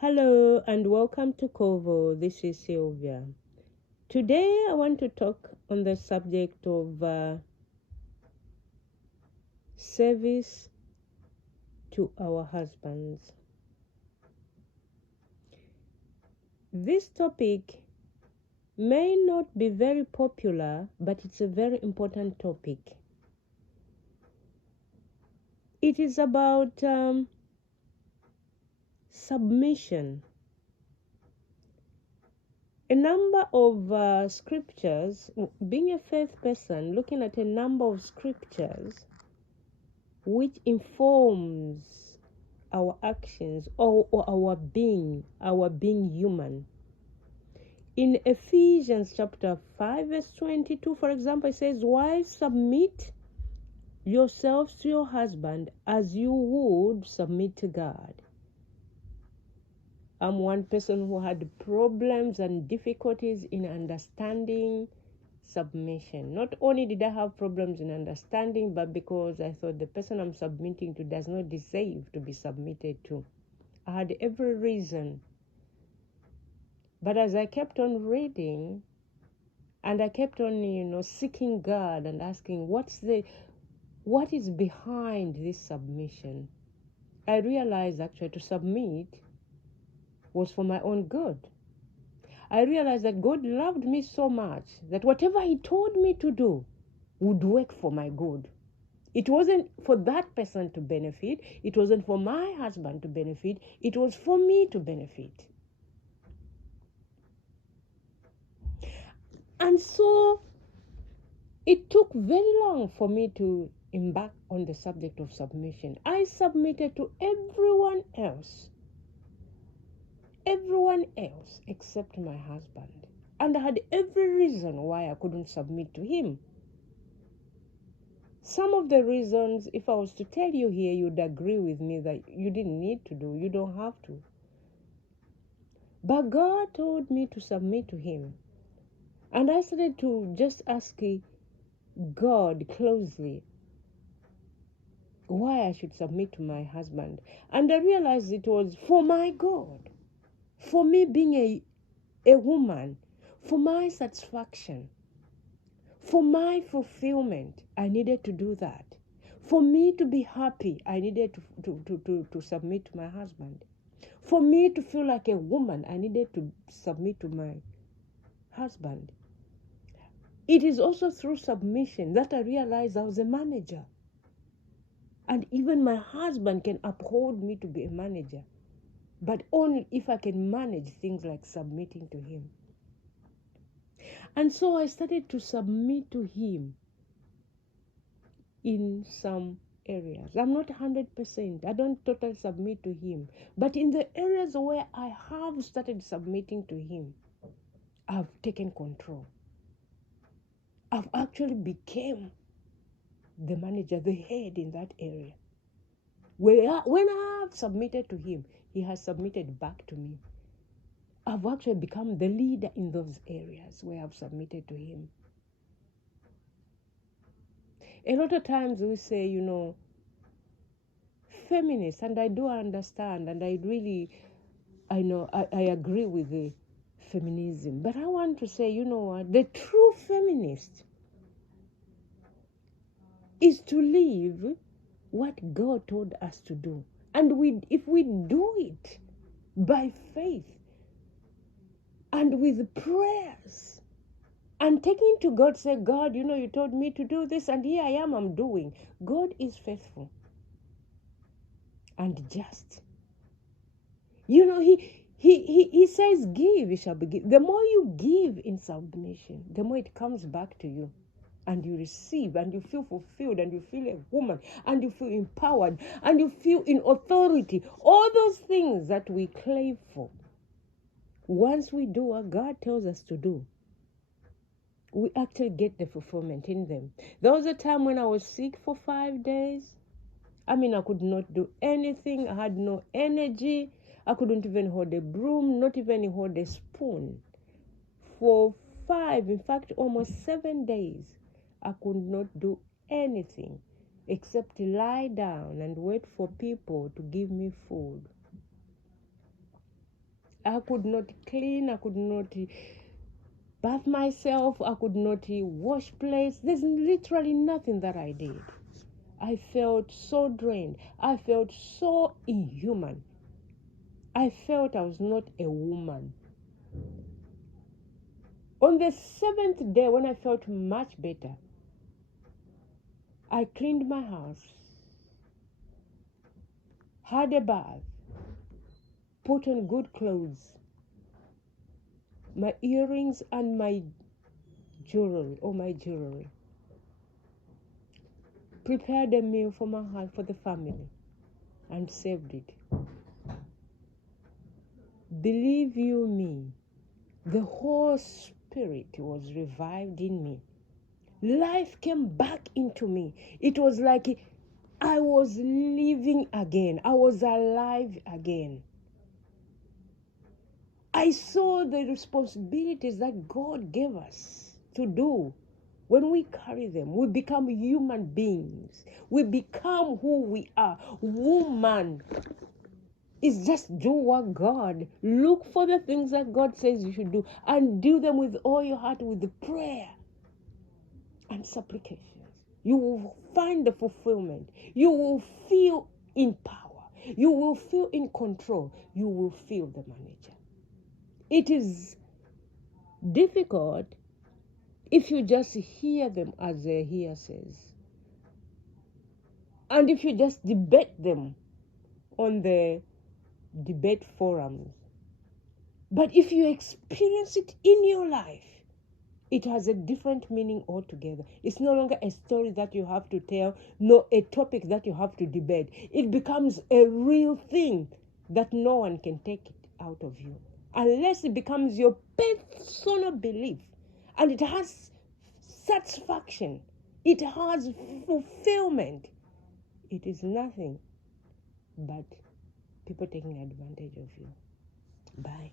Hello and welcome to Kovo. This is Sylvia. Today I want to talk on the subject of service to our husbands. This topic may not be very popular, but it's a very important topic. It is about submission. A number of scriptures, being a faith person, looking at a number of scriptures which informs our actions or our being human. In Ephesians chapter 5 verse 22, for example, it says, "Wives, submit yourselves to your husband as you would submit to God." I'm one person who had problems and difficulties in understanding submission. Not only did I have problems in understanding, but because I thought the person I'm submitting to does not deserve to be submitted to. I had every reason. But as I kept on reading and I kept on, seeking God and asking what is behind this submission, I realized actually to submit was for my own good. I realized that God loved me so much that whatever He told me to do would work for my good. It wasn't for that person to benefit. It wasn't for my husband to benefit. It was for me to benefit. And so it took very long for me to embark on the subject of submission. I submitted to everyone else except my husband. And I had every reason why I couldn't submit to him. Some of the reasons, if I was to tell you here, you'd agree with me that you didn't need to do, you don't have to. But God told me to submit to Him. And I started to just ask God closely why I should submit to my husband. And I realized it was for my God, for me being a woman, for my satisfaction, for my fulfillment. I needed to do that. For me to be happy, I needed to submit to my husband. For me to feel like a woman, I needed to submit to my husband. It is also through submission that I realized I was a manager. And even my husband can uphold me to be a manager. But only if I can manage things like submitting to him. And so I started to submit to him in some areas. I'm not 100%. I don't totally submit to him. But in the areas where I have started submitting to him, I've taken control. I've actually became the manager, the head in that area. When I have submitted to him, he has submitted back to me. I've actually become the leader in those areas where I've submitted to him. A lot of times we say, feminists, and I do understand, and I agree with the feminism. But I want to say, you know what? The true feminist is to live what God told us to do. And if we do it by faith and with prayers and taking to God, say, God, you told me to do this, and here I am, I'm doing. God is faithful and just. He says, give, it shall be given. The more you give in submission, the more it comes back to you. And you receive, and you feel fulfilled, and you feel a woman, and you feel empowered, and you feel in authority. All those things that we crave for. Once we do what God tells us to do, we actually get the fulfillment in them. There was a time when I was sick for 5 days. I could not do anything. I had no energy. I couldn't even hold a broom, not even hold a spoon. For 5, in fact, almost 7 days, I could not do anything except lie down and wait for people to give me food. I could not clean, I could not bath myself, I could not wash plates. There's literally nothing that I did. I felt so drained. I felt so inhuman. I felt I was not a woman. On the 7th day, when I felt much better, I cleaned my house, had a bath, put on good clothes, my earrings and my jewelry, prepared a meal for the family, and saved it. Believe you me, the whole spirit was revived in me. Life came back into me. It was like I was living again. I was alive again. I saw the responsibilities that God gave us to do. When we carry them, we become human beings. We become who we are. Woman is just do what God. Look for the things that God says you should do and do them with all your heart, with the prayer and supplications. You will find the fulfillment. You will feel in power. You will feel in control. You will feel the manager. It is difficult if you just hear them as a hearsays, and if you just debate them on the debate forums. But if you experience it in your life, it has a different meaning altogether. It's no longer a story that you have to tell, nor a topic that you have to debate. It becomes a real thing that no one can take it out of you, unless it becomes your personal belief. And it has satisfaction. It has fulfillment. It is nothing but people taking advantage of you. Bye.